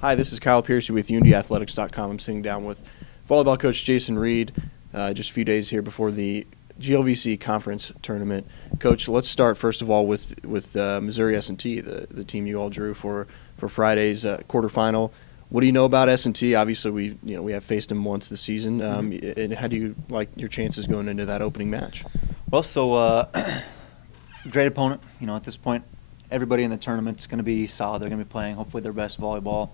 Hi, this is Kyle Piercy with UnityAthletics.com. I'm sitting down with volleyball coach Jason Reed just a few days here before the GLVC Conference Tournament. Coach, let's start first of all with Missouri S&T, the team you all drew for Friday's quarterfinal. What do you know about S&T? Obviously, we have faced them once this season. And how do you like your chances going into that opening match? Well, so great opponent. At this point, everybody in the tournament's going to be solid. They're going to be playing hopefully their best volleyball.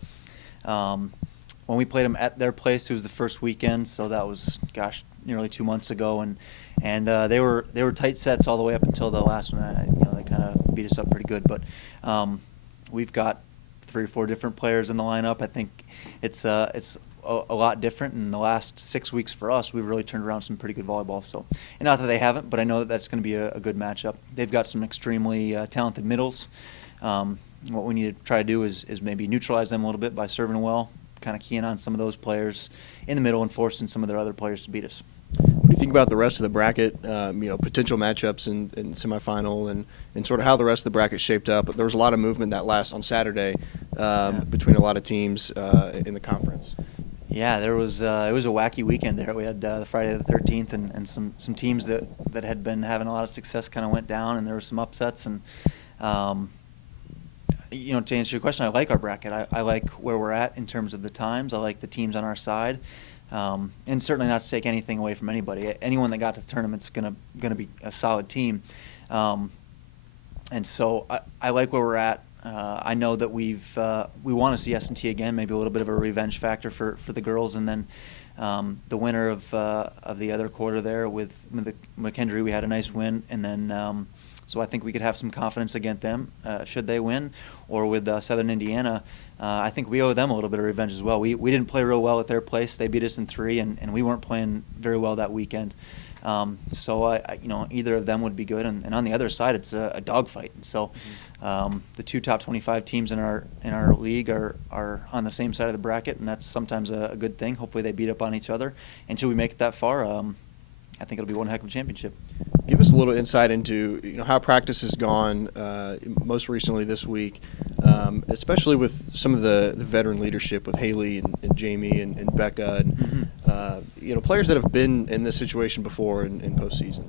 When we played them at their place, it was the first weekend, so that was nearly 2 months ago, and they were tight sets all the way up until the last one. They kind of beat us up pretty good, but we've got 3 or 4 different players in the lineup. I think it's a lot different. In the last 6 weeks for us, we've really turned around some pretty good volleyball. So, and not that they haven't, but I know that that's going to be a good matchup. They've got some extremely talented middles. What we need to try to do is maybe neutralize them a little bit by serving well, kind of keying on some of those players in the middle and forcing some of their other players to beat us. What do you think about the rest of the bracket, potential matchups in semifinal and sort of how the rest of the bracket shaped up? There was a lot of movement on Saturday between a lot of teams in the conference. Yeah, it was a wacky weekend there. We had the Friday the 13th and some teams that had been having a lot of success kind of went down, and there were some upsets. And to answer your question, I like our bracket. I like where we're at in terms of the times. I like the teams on our side, and certainly not to take anything away from anybody. Anyone that got to the tournament's gonna be a solid team, and so I like where we're at. I know that we want to see S&T again, maybe a little bit of a revenge factor for the girls, and then the winner of the other quarter there with McKendree, we had a nice win, and then so I think we could have some confidence against them should they win, or with Southern Indiana. I think we owe them a little bit of revenge as well. We didn't play real well at their place. They beat us in 3, and we weren't playing very well that weekend. So either of them would be good, and on the other side, it's a dogfight. So the 2 top 25 teams in our league are on the same side of the bracket, and that's sometimes a good thing. Hopefully, they beat up on each other. Until we make it that far, I think it'll be one heck of a championship. Give us a little insight into how practice has gone most recently this week, especially with some of the veteran leadership with Haley and Jamie and Becca and players that have been in this situation before in postseason.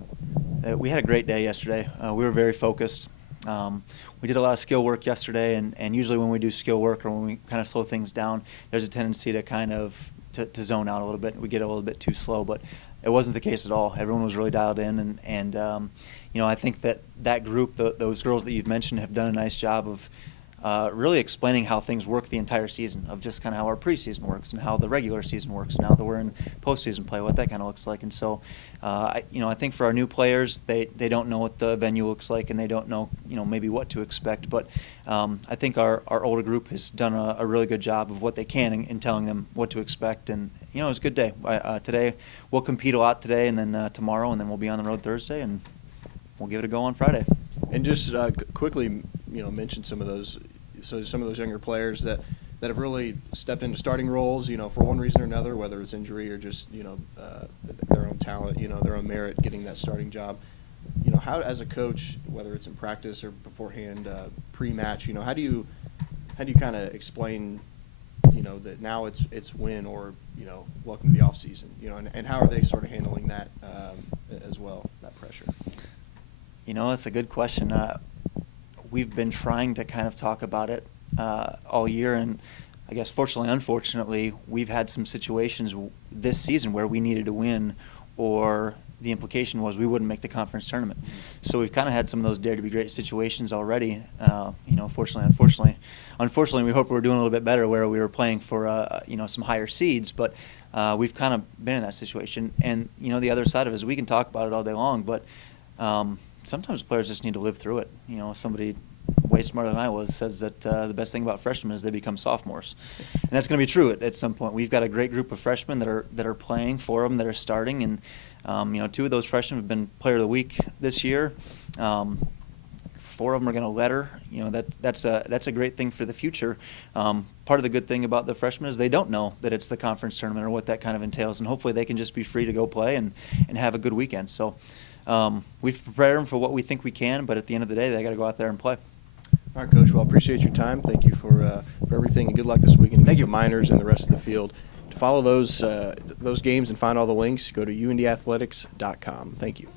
We had a great day yesterday. We were very focused. We did a lot of skill work yesterday, and usually when we do skill work or when we kind of slow things down, there's a tendency to kind of to zone out a little bit. We get a little bit too slow, but it wasn't the case at all. Everyone was really dialed in, and I think that group, those girls that you've mentioned, have done a nice job of really explaining how things work the entire season, of just kind of how our preseason works and how the regular season works, now that we're in postseason play, what that kind of looks like. And so, I think for our new players, they don't know what the venue looks like, and they don't know, maybe what to expect. But I think our older group has done a really good job of what they can in telling them what to expect. And it was a good day. Today, we'll compete a lot today, and then tomorrow, and then we'll be on the road Thursday, and we'll give it a go on Friday. And just quickly, mention some of those younger players that have really stepped into starting roles, for one reason or another, whether it's injury or just, their own talent, their own merit, getting that starting job. How, as a coach, whether it's in practice or beforehand, pre-match, how do you kind of explain, that now it's win or, welcome to the off season, and how are they sort of handling that as well, that pressure? That's a good question. We've been trying to kind of talk about it all year, and I guess fortunately, unfortunately, we've had some situations this season where we needed to win, or the implication was we wouldn't make the conference tournament. So we've kind of had some of those dare to be great situations already. Unfortunately, we hope we're doing a little bit better where we were playing for some higher seeds, but we've kind of been in that situation. And the other side of it is we can talk about it all day long, but sometimes players just need to live through it. Somebody way smarter than I was says that the best thing about freshmen is they become sophomores, and that's going to be true at some point. We've got a great group of freshmen that are playing for them, that are starting, and 2 of those freshmen have been Player of the Week this year. 4 of them are going to letter. That's a great thing for the future. Part of the good thing about the freshmen is they don't know that it's the conference tournament or what that kind of entails, and hopefully they can just be free to go play and have a good weekend. So we've prepared them for what we think we can, but at the end of the day, they got to go out there and play. All right, Coach. Well, I appreciate your time. Thank you for everything, and good luck this weekend against Thank you. the Miners and the rest of the field. To follow those games and find all the links, go to undathletics.com. Thank you.